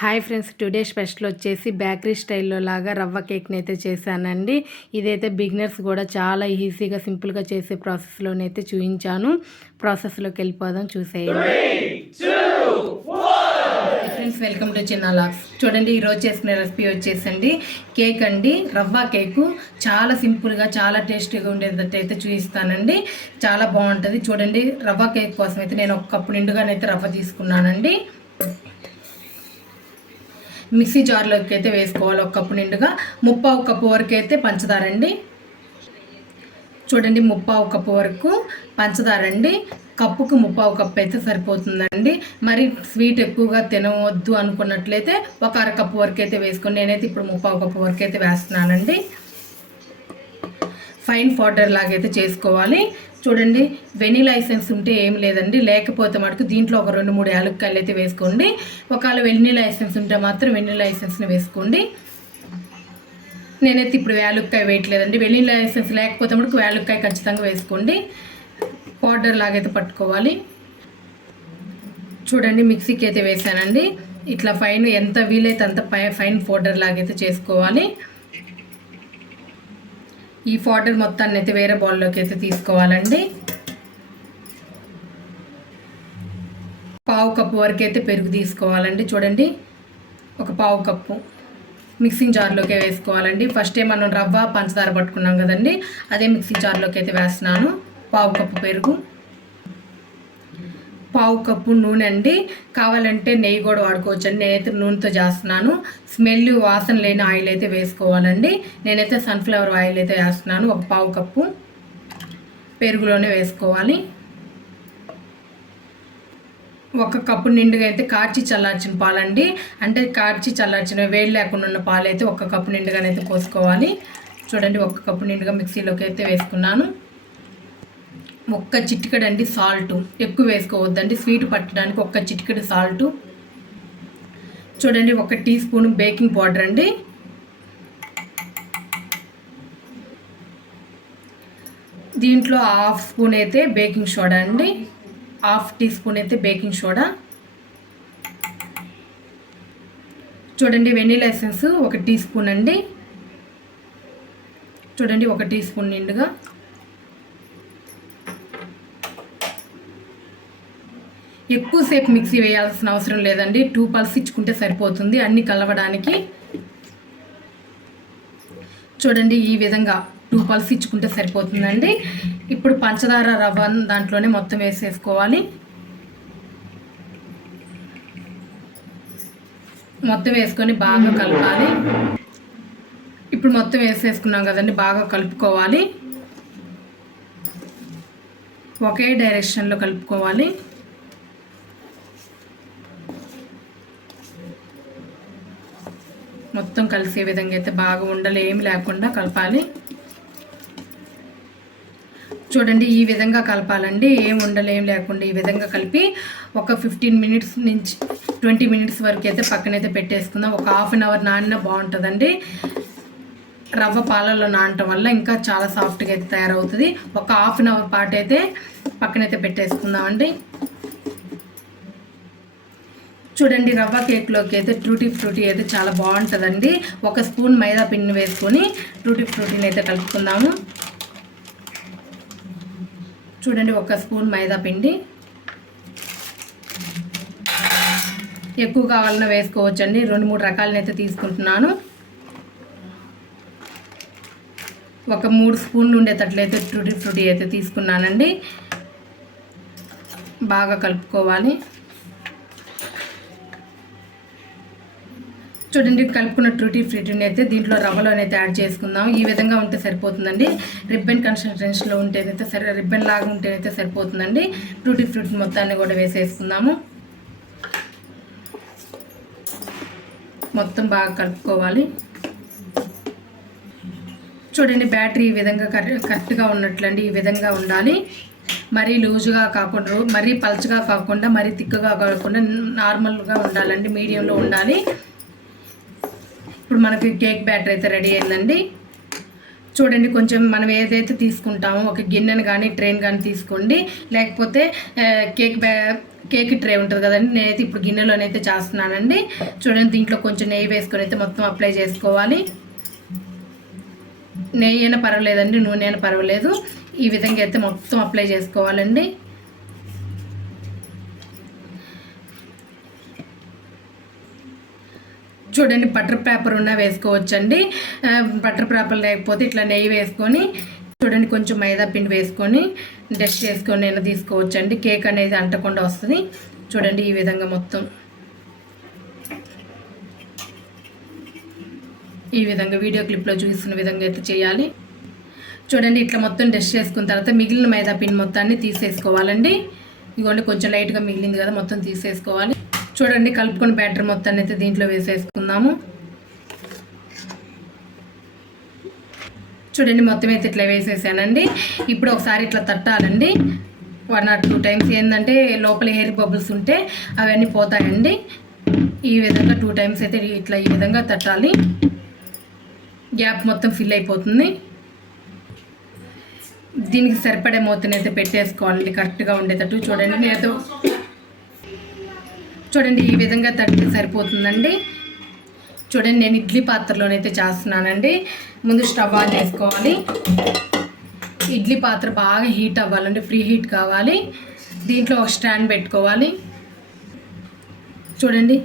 Hi friends today special వచ్చేసి bakery స్టైల్లో లాగా రవ్వ కేక్ని అయితే చేశానండి. ఇదైతే బిగినర్స్ కూడా చాలా ఈజీగా సింపుల్గా చేసే ప్రాసెస్లోనైతే చూపించాను ప్రాసెస్లోకి వెళ్ళిపోదాం చూసేయండి. ఫ్రెండ్స్ వెల్కమ్ టు చిన్న లాక్స్ చూడండి ఈరోజు చేసుకునే రెసిపీ వచ్చేసండి. కేక్ అండి రవ్వ కేకు. చాలా సింపుల్గా చాలా టేస్టీగా ఉండేటట్టు అయితే చూపిస్తానండి చాలా బాగుంటుంది. చూడండి రవ్వ కేక్ కోసం అయితే నేను ఒక కప్పు నిండుగానైతే రవ్వ తీసుకున్నానండి. మిక్సీ జార్లోకి అయితే వేసుకోవాలి ఒక కప్పు నిండుగా. ముప్పావు కప్పు వరకు అయితే పంచదార అండి చూడండి ముప్పావు కప్పు వరకు పంచదార అండి కప్పుకు ముప్పావు కప్పు అయితే సరిపోతుందండి. మరి స్వీట్ ఎక్కువగా తినవద్దు అనుకున్నట్లయితే ఒక అర కప్పు వరకు అయితే వేసుకొని నేనైతే ఇప్పుడు ముప్పావు కప్పు వరకు అయితే వేస్తున్నానండి. ఫైన్ పౌడర్ లాగైతే చేసుకోవాలి. చూడండి వెనీలా ఎసెన్స్ ఉంటే ఏం లేదండి. లేకపోతే మటుకు దీంట్లో ఒక రెండు మూడు యాలక్కాయలు అయితే వేసుకోండి. ఒకవేళ వెనీలా ఎసెన్స్ ఉంటే మాత్రం వెనీలా ఎసెన్స్ని వేసుకోండి. నేనైతే ఇప్పుడు యాలక్కాయ వేయట్లేదండి. వెనీలా ఎసెన్స్ లేకపోతే మటుకు యాలక్కాయ ఖచ్చితంగా వేసుకోండి. పౌడర్ లాగైతే పట్టుకోవాలి. చూడండి మిక్సీకి అయితే వేసానండి. ఇట్లా ఫైన్ ఎంత వీలైతే అంత ఫైన్ పౌడర్ లాగైతే చేసుకోవాలి. ఈ పౌడర్ మొత్తాన్ని అయితే వేరే బౌల్లోకి అయితే తీసుకోవాలండి. పావు కప్పు వరకు అయితే పెరుగు తీసుకోవాలండి. చూడండి ఒక పావు కప్పు మిక్సింగ్ జార్లోకి వేసుకోవాలండి. ఫస్ట్ ఏ మనం రవ్వ పంచదార పట్టుకున్నాం కదండి అదే మిక్సింగ్ జార్లోకి అయితే వేస్తున్నాను. పావు కప్పు పెరుగు. పావు కప్పు నూనె అండి. కావాలంటే నెయ్యి కూడా వాడుకోవచ్చు అండి. నేనైతే నూనెతో చేస్తున్నాను. స్మెల్ వాసన లేని ఆయిల్ అయితే వేసుకోవాలండి. నేనైతే సన్ఫ్లవర్ ఆయిల్ అయితే వేస్తున్నాను. ఒక పావు కప్పు పెరుగులోనే వేసుకోవాలి. ఒక కప్పు నిండుగా అయితే కార్చి చల్లార్చిన పాలండి. అంటే కార్చి చల్లార్చిన వేడి లేకుండా ఉన్న పాలు అయితే ఒక కప్పు నిండుగానైతే పోసుకోవాలి. చూడండి ఒక కప్పు నిండుగా మిక్సీలోకి అయితే వేసుకున్నాను. ఒక్క చిటికడండి అండి సాల్ట్. ఎక్కువ వేసుకోవద్దండి. స్వీట్ పట్టడానికి ఒక్క చిటికెడు సాల్ట్. చూడండి ఒక టీ స్పూన్ బేకింగ్ పౌడర్ అండి. దీంట్లో హాఫ్ స్పూన్ అయితే బేకింగ్ సోడా అండి. హాఫ్ టీ స్పూన్ అయితే బేకింగ్ సోడా. చూడండి వెనీలా ఎసెన్స్ ఒక టీ స్పూన్ అండి. చూడండి ఒక టీ స్పూన్ నిండుగా. ఎక్కువసేపు మిక్సీ వేయాల్సిన అవసరం లేదండి. టూ పల్స్ ఇచ్చుకుంటే సరిపోతుంది. అన్నీ కలవడానికి చూడండి ఈ విధంగా టూ పల్స్ ఇచ్చుకుంటే సరిపోతుందండి. ఇప్పుడు పంచదార రవ్వ దాంట్లోనే మొత్తం వేసేసుకోవాలి. మొత్తం వేసుకొని బాగా కలపాలి. ఇప్పుడు మొత్తం వేసేసుకున్నాం కదండి బాగా కలుపుకోవాలి. ఒకే డైరెక్షన్లో కలుపుకోవాలి. మొత్తం కలిసే విధంగా అయితే బాగా ఉండలు ఏమి లేకుండా కలపాలి. చూడండి ఈ విధంగా కలపాలండి. ఏం ఉండలు ఏం లేకుండా ఈ విధంగా కలిపి ఒక ఫిఫ్టీన్ మినిట్స్ నుంచి ట్వంటీ మినిట్స్ వరకు అయితే పక్కనైతే పెట్టేసుకుందాం. ఒక హాఫ్ అన్ అవర్ నానిన బాగుంటుందండి. రవ్వ పాలల్లో నానటం వల్ల ఇంకా చాలా సాఫ్ట్గా అయితే తయారవుతుంది. ఒక హాఫ్ అన్ అవర్ పాటు అయితే పక్కనైతే పెట్టేసుకుందామండి. చూడండి రవ్వ కేక్లోకి అయితే ట్రూటీ ఫ్రూటీ అయితే చాలా బాగుంటుందండి. ఒక స్పూన్ మైదా పిండిని వేసుకొని ట్రూటీ ఫ్రూటీని అయితే కలుపుకుందాము. చూడండి ఒక స్పూన్ మైదా పిండి. ఎక్కువ కావాలన్నా వేసుకోవచ్చండి. రెండు మూడు రకాలనైతే తీసుకుంటున్నాను. ఒక మూడు స్పూన్లు ఉండేటట్లయితే ట్రూటీ ఫ్రూటీ అయితే తీసుకున్నానండి. బాగా కలుపుకోవాలి. చూడండి కలుపుకున్న ట్రూటీ ఫ్రూటీని అయితే దీంట్లో రవ్వలోనైతే యాడ్ చేసుకుందాం. ఈ విధంగా ఉంటే సరిపోతుందండి. రిబ్బన్ కన్సిస్టెన్సీలో ఉంటేనైతే సరే రిబ్బన్ లాగా ఉంటేనైతే సరిపోతుందండి. ట్రూటీ ఫ్రూట్ మొత్తాన్ని కూడా వేసేసుకుందాము. మొత్తం బాగా కలుపుకోవాలి. చూడండి బ్యాటరీ ఈ విధంగా కరెక్ట్గా ఉన్నట్లండి ఈ విధంగా ఉండాలి. మరీ లూజుగా కాకుండా మరీ పల్చగా కాకుండా మరీ తిక్కుగా కాకుండా నార్మల్గా ఉండాలండి మీడియంలో ఉండాలి. ఇప్పుడు మనకి కేక్ బ్యాటర్ అయితే రెడీ అయిందండి. చూడండి కొంచెం మనం ఏదైతే తీసుకుంటామో ఒక గిన్నెను కానీ ట్రైన్ కానీ తీసుకోండి. లేకపోతే కేక్ బ్యా కేక్ ట్రే ఉంటుంది కదండి. నేనైతే ఇప్పుడు గిన్నెలోనైతే చేస్తున్నానండి. చూడండి దీంట్లో కొంచెం నెయ్యి వేసుకొని అయితే మొత్తం అప్లై చేసుకోవాలి. నెయ్యి అయినా పర్వాలేదండి నూనె అయినా పర్వాలేదు. ఈ విధంగా అయితే మొత్తం అప్లై చేసుకోవాలండి. చూడండి బటర్ పేపర్ ఉన్నా వేసుకోవచ్చండి. బటర్ పేపర్ లేకపోతే ఇట్లా నెయ్యి వేసుకొని చూడండి కొంచెం మైదా పిండి వేసుకొని డస్ట్ చేసుకొని నేను తీసుకోవచ్చండి. కేక్ అనేది అంటకుండా వస్తుంది. చూడండి ఈ విధంగా మొత్తం. ఈ విధంగా వీడియో క్లిప్లో చూస్తున్న విధంగా అయితే చేయాలి. చూడండి ఇట్లా మొత్తం డస్ట్ చేసుకున్న తర్వాత మిగిలిన మైదా పిండి మొత్తాన్ని తీసేసుకోవాలండి. ఇదిగోండి కొంచెం లైట్గా మిగిలింది కదా మొత్తం తీసేసుకోవాలి. చూడండి కలుపుకొని బ్యాటర్ మొత్తాన్ని అయితే దీంట్లో వేసేసుకుందాము. చూడండి మొత్తం అయితే ఇట్లా వేసేసానండి. ఇప్పుడు ఒకసారి ఇట్లా తట్టాలండి. వన్ ఆర్ టూ టైమ్స్ ఏంటంటే లోపల హెయిర్ బబుల్స్ ఉంటే అవన్నీ పోతాయండి. ఈ విధంగా టూ టైమ్స్ అయితే ఇట్లా ఈ విధంగా తట్టాలి. గ్యాప్ మొత్తం ఫిల్ అయిపోతుంది. దీనికి సరిపడే మూతనైతే పెట్టేసుకోవాలండి కరెక్ట్గా ఉండేటట్టు. చూడండి నేను చూడండి ఈ విధంగా తడితే సరిపోతుందండి. చూడండి నేను ఇడ్లీ పాత్రలోనైతే చేస్తున్నానండి. ముందు స్టవ్ ఆన్ చేసుకోవాలి. ఇడ్లీ పాత్ర బాగా హీట్ అవ్వాలండి ఫ్రీ హీట్ కావాలి. దీంట్లో ఒక స్టాండ్ పెట్టుకోవాలి. చూడండి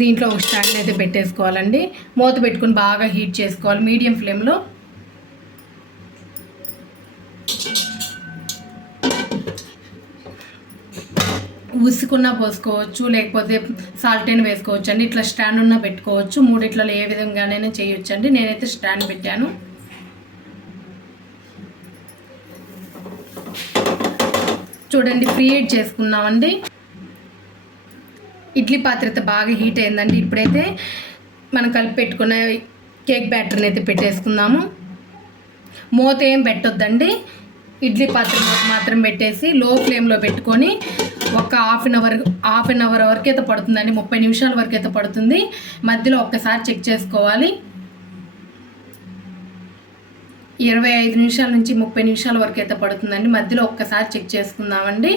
దీంట్లో ఒక స్టాండ్ అయితే పెట్టేసుకోవాలండి. మూత పెట్టుకొని బాగా హీట్ చేసుకోవాలి మీడియం ఫ్లేమ్లో. ఉసుకున్నా పోసుకోవచ్చు లేకపోతే సాల్ట్ అయినా వేసుకోవచ్చు అండి ఇట్లా స్టాండ్ ఉన్నా పెట్టుకోవచ్చు మూడిట్లలో ఏ విధంగానైనా చేయొచ్చు అండి నేనైతే స్టాండ్ పెట్టాను. చూడండి ఫ్రీ చేసుకున్నామండి. ఇడ్లీ పాత్ర అయితే బాగా హీట్ అయిందండి. ఇప్పుడైతే మనం కలిపి పెట్టుకున్న కేక్ బ్యాటర్ని అయితే పెట్టేసుకుందాము. మూత ఏం పెట్టొద్దండి. ఇడ్లీ పాత్ర మాత్రం పెట్టేసి లో ఫ్లేమ్లో పెట్టుకొని ఒక half an hour half an hour వరకు అయితే పడుతుందండి. ముప్పై నిమిషాల వరకు అయితే పడుతుంది. మధ్యలో ఒక్కసారి చెక్ చేసుకోవాలి. ఇరవై ఐదు నిమిషాల నుంచి ముప్పై నిమిషాల వరకు అయితే పడుతుందండి. మధ్యలో ఒక్కసారి చెక్ చేసుకుందామండి.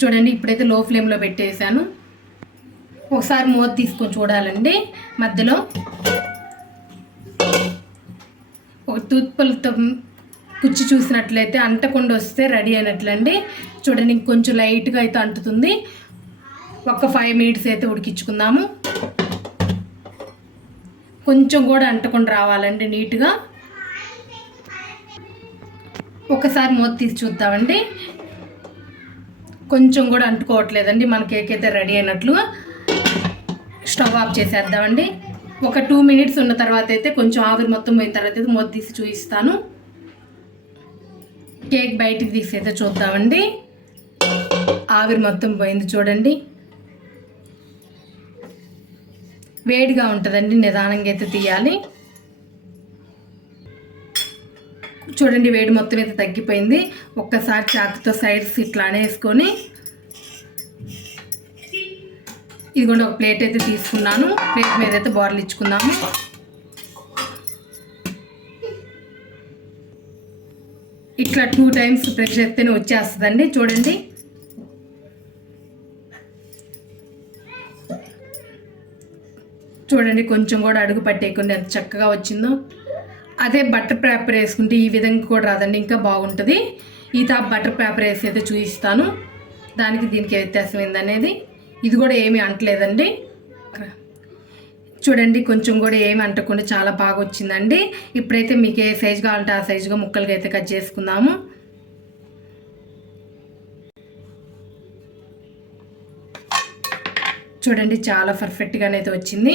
చూడండి ఇప్పుడైతే లో ఫ్లేమ్లో పెట్టేశాను. ఒకసారి మూత తీసుకొని చూడాలండి. మధ్యలో ఒక టూత్పల్తో కుచ్చి చూసినట్లయితే అంటకుండా వస్తే రెడీ అయినట్లండి. చూడండి ఇంకొంచెం లైట్గా అయితే అంటుతుంది. ఒక ఫైవ్ మినిట్స్ అయితే ఉడికించుకుందాము. కొంచెం కూడా అంటకుండా రావాలండి నీట్గా. ఒకసారి మూత తీసి చూద్దామండి. కొంచెం కూడా అంటుకోవట్లేదండి మన కేక్ అయితే రెడీ అయినట్లు. స్టవ్ ఆఫ్ చేసేద్దామండి. ఒక టూ మినిట్స్ ఉన్న తర్వాత అయితే కొంచెం ఆవిరి మొత్తం పోయిన తర్వాత అయితే మూత తీసి చూపిస్తాను. కేక్ బయటికి తీసి అయితే చూద్దామండి. ఆవిరి మొత్తం పోయింది చూడండి. వేడిగా ఉంటుందండి నిదానంగా అయితే తీయాలి. చూడండి వేడి మొత్తం అయితే తగ్గిపోయింది. ఒక్కసారి చాకుతో సైడ్స్ ఇట్లా అనేసుకొని ఇదిగోండి ఒక ప్లేట్ అయితే తీసుకున్నాను. ప్లేట్ మీద అయితే బోర్లు ఇచ్చుకుందాము. ఇట్లా టూ టైమ్స్ ప్రెషర్ ఎత్తేనే వచ్చేస్తుందండి చూడండి. చూడండి కొంచెం కూడా అడుగు పట్టేయకుండా ఎంత చక్కగా వచ్చిందో. అదే బటర్ పేపర్ వేసుకుంటే ఈ విధంగా కూడా రాదండి ఇంకా బాగుంటుంది. ఈత బటర్ పేపర్ వేసి అయితే చూపిస్తాను. దానికి దీనికి వ్యత్యాసం ఏందనేది? ఇది కూడా ఏమీ అంటలేదండి. చూడండి కొంచెం కూడా ఏమి అంటకుండా చాలా బాగా వచ్చిందండి. ఇప్పుడైతే మీకు ఏ సైజు కావాలంటే ఆ సైజుగా ముక్కలుగా అయితే కట్ చేసుకుందాము. చూడండి చాలా పర్ఫెక్ట్గానైతే వచ్చింది.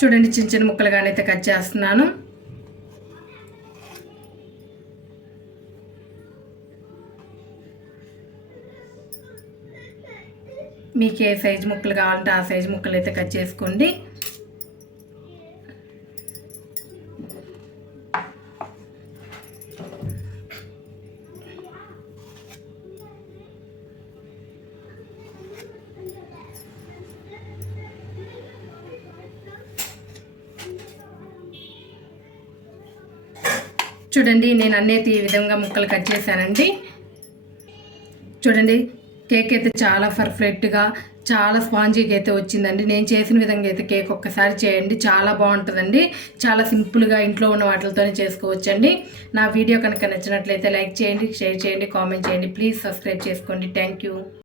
చూడండి చిన్న చిన్న ముక్కలుగానైతే కట్ చేస్తున్నాను. మీకు ఏ సైజు ముక్కలు కావాలంటే ఆ సైజు ముక్కలు అయితే కట్ చేసుకోండి. చూడండి నేను అన్నీ ఈ విధంగా ముక్కలు కట్ చేశానండి. చూడండి కేక్ అయితే చాలా పర్ఫెక్ట్గా చాలా స్పాంజీగా అయితే వచ్చిందండి. నేను చేసిన విధంగా అయితే కేక్ ఒక్కసారి చేయండి. చాలా బాగుంటుందండి. చాలా సింపుల్గా ఇంట్లో ఉన్న వాటితోనే చేసుకోవచ్చండి. నా వీడియో కనుక నచ్చినట్లయితే లైక్ చేయండి షేర్ చేయండి కామెంట్ చేయండి. ప్లీజ్ సబ్స్క్రైబ్ చేసుకోండి. Thank you